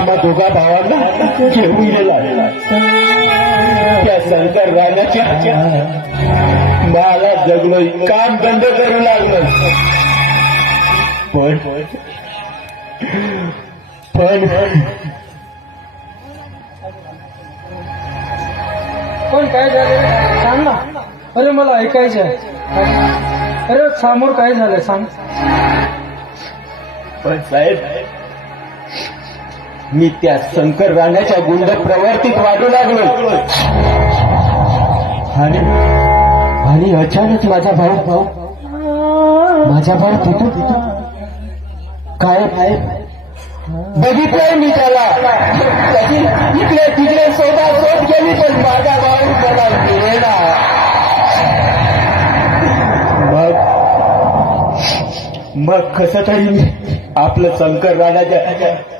आम्हा दोघा भावांना घेऊन गेला. त्या शंकर राजाच्या मला जगलो काम बंद करू लागलं. पण पण पण काय झालं सांग ना. अरे मला ऐकायचं आहे. अरे समोर काय झालंय सांग. पण साहेब मी त्या शंकर राण्याच्या गुंड प्रवर्तीत वाढू लागलो. आणि अचानक माझा भाऊ तिथं काय बघितलंय मी त्याला. इकडे तिकडे शोध गेली पण माझा भाऊ मला गेलेला. मग कसं तरी आपलं शंकर राणाच्या